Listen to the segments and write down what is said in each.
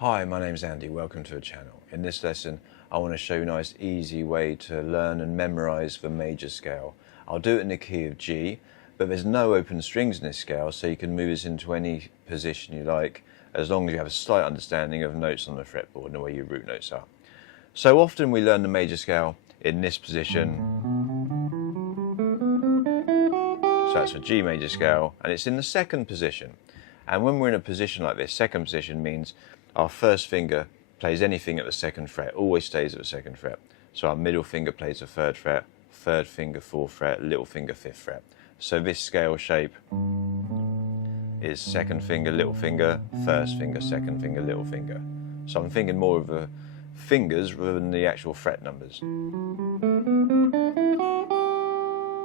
Hi, my name's Andy, welcome to the channel. In this lesson I want to show you a nice easy way to learn and memorise the major scale. I'll do it in the key of G, but there's no open strings in this scale, so you can move this into any position you like as long as you have a slight understanding of notes on the fretboard and the way your root notes are. So often we learn the major scale in this position, so that's for G major scale, and it's in the second position. And when we're in a position like this, second position means our first finger plays anything at the second fret, always stays at the second fret. So our middle finger plays the third fret, third finger fourth fret, little finger fifth fret. So this scale shape is second finger, little finger, first finger, second finger, little finger. So I'm thinking more of the fingers rather than the actual fret numbers.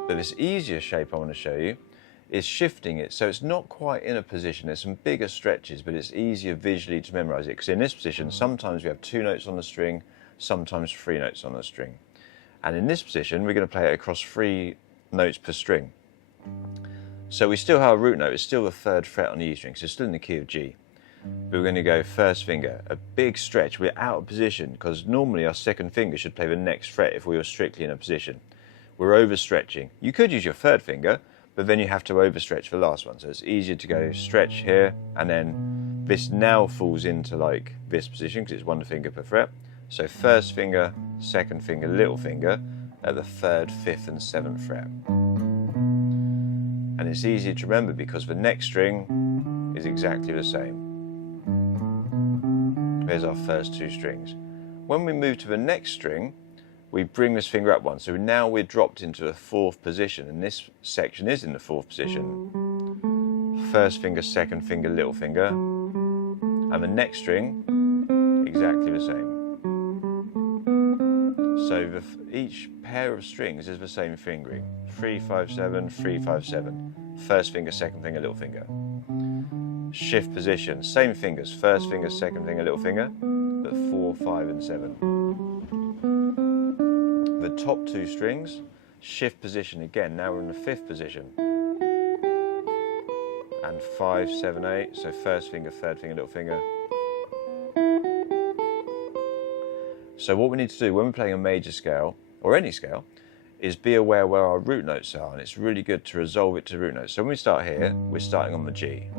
But this easier shape I want to show you is shifting it, so it's not quite in a position. There's some bigger stretches, but it's easier visually to memorise it, because in this position sometimes we have 2 notes on the string, sometimes 3 notes on the string. And in this position we're going to play it across 3 notes per string. So we still have a root note, it's still the 3rd fret on the E string, so it's still in the key of G. But we're going to go first finger, a big stretch, we're out of position, because normally our second finger should play the next fret if we were strictly in a position. We're overstretching. You could use your 3rd finger, but then you have to overstretch the last one, so it's easier to go stretch here, and then this now falls into like this position because it's 1 finger per fret. So first finger, second finger, little finger at the 3rd, 5th and 7th fret. And it's easier to remember because the next string is exactly the same. There's our first 2 strings. When we move to the next string, we bring this finger up 1, so now we're dropped into a 4th position, and this section is in the 4th position. First finger, second finger, little finger, and the next string, exactly the same. So each pair of strings is the same fingering. 3, 5, 7, 3, 5, 7. First finger, second finger, little finger. Shift position, same fingers, first finger, second finger, little finger, but 4, 5 and 7. The top 2 strings, shift position again, now we're in the 5th position. And 5, 7, 8, so first finger, third finger, little finger. So what we need to do when we're playing a major scale, or any scale, is be aware where our root notes are, and it's really good to resolve it to root notes. So when we start here, we're starting on the G.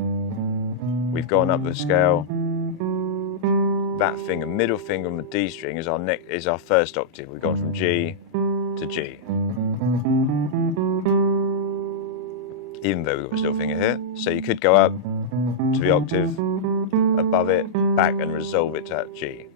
We've gone up the scale. That finger, middle finger on the D string is our first octave. We've gone from G to G. Even though we've got this little finger here. So you could go up to the octave, above it, back and resolve it to that G.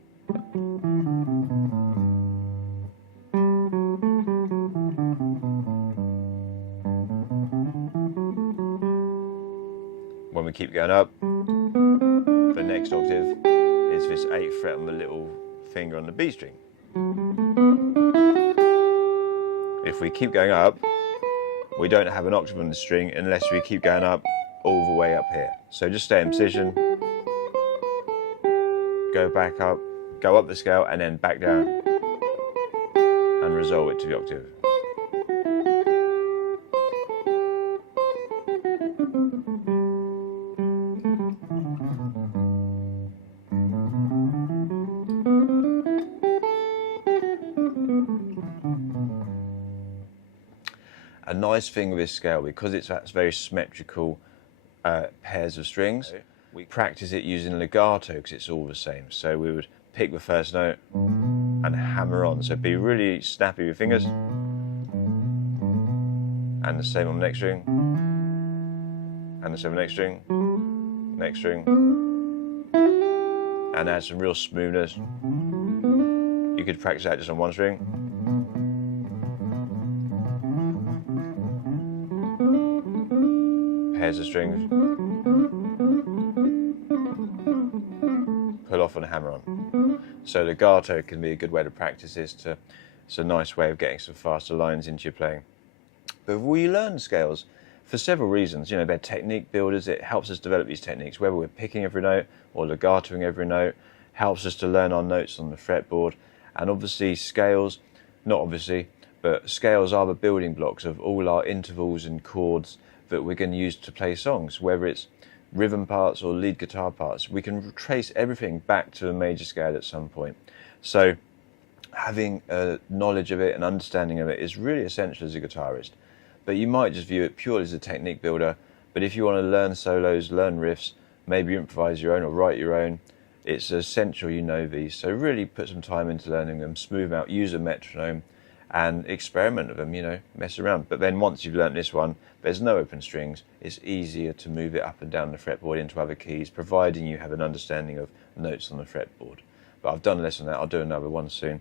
When we keep going up, the next octave is this 8th fret on the little finger on the B string. If we keep going up, we don't have an octave on the string unless we keep going up all the way up here. So just stay in position, go back up, go up the scale and then back down and resolve it to the octave. A nice thing with this scale, because it's very symmetrical pairs of strings, we practice it using legato because it's all the same. So we would pick the first note and hammer on. So be really snappy with your fingers. And the same on the next string. And the same on the next string. Next string. And add some real smoothness. You could practice that just on 1 string. Pairs of strings, pull off and hammer on. So legato can be a good way to practice this. It's a nice way of getting some faster lines into your playing. But we learn scales for several reasons. You know, they're technique builders. It helps us develop these techniques, whether we're picking every note or legatoing every note. Helps us to learn our notes on the fretboard. And obviously scales, not obviously, but scales are the building blocks of all our intervals and chords that we're going to use to play songs, whether it's rhythm parts or lead guitar parts, we can trace everything back to a major scale at some point. So having a knowledge of it and understanding of it is really essential as a guitarist. But you might just view it purely as a technique builder. But if you want to learn solos, learn riffs, maybe improvise your own or write your own, it's essential you know these. So really put some time into learning them, smooth them out, use a metronome, and experiment with them, you know, mess around. But then once you've learnt this one, there's no open strings, it's easier to move it up and down the fretboard into other keys, providing you have an understanding of notes on the fretboard. But I've done a lesson on that, I'll do another one soon.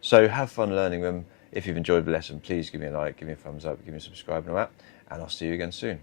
So have fun learning them. If you've enjoyed the lesson, please give me a like, give me a thumbs up, give me a subscribe and all that, and I'll see you again soon.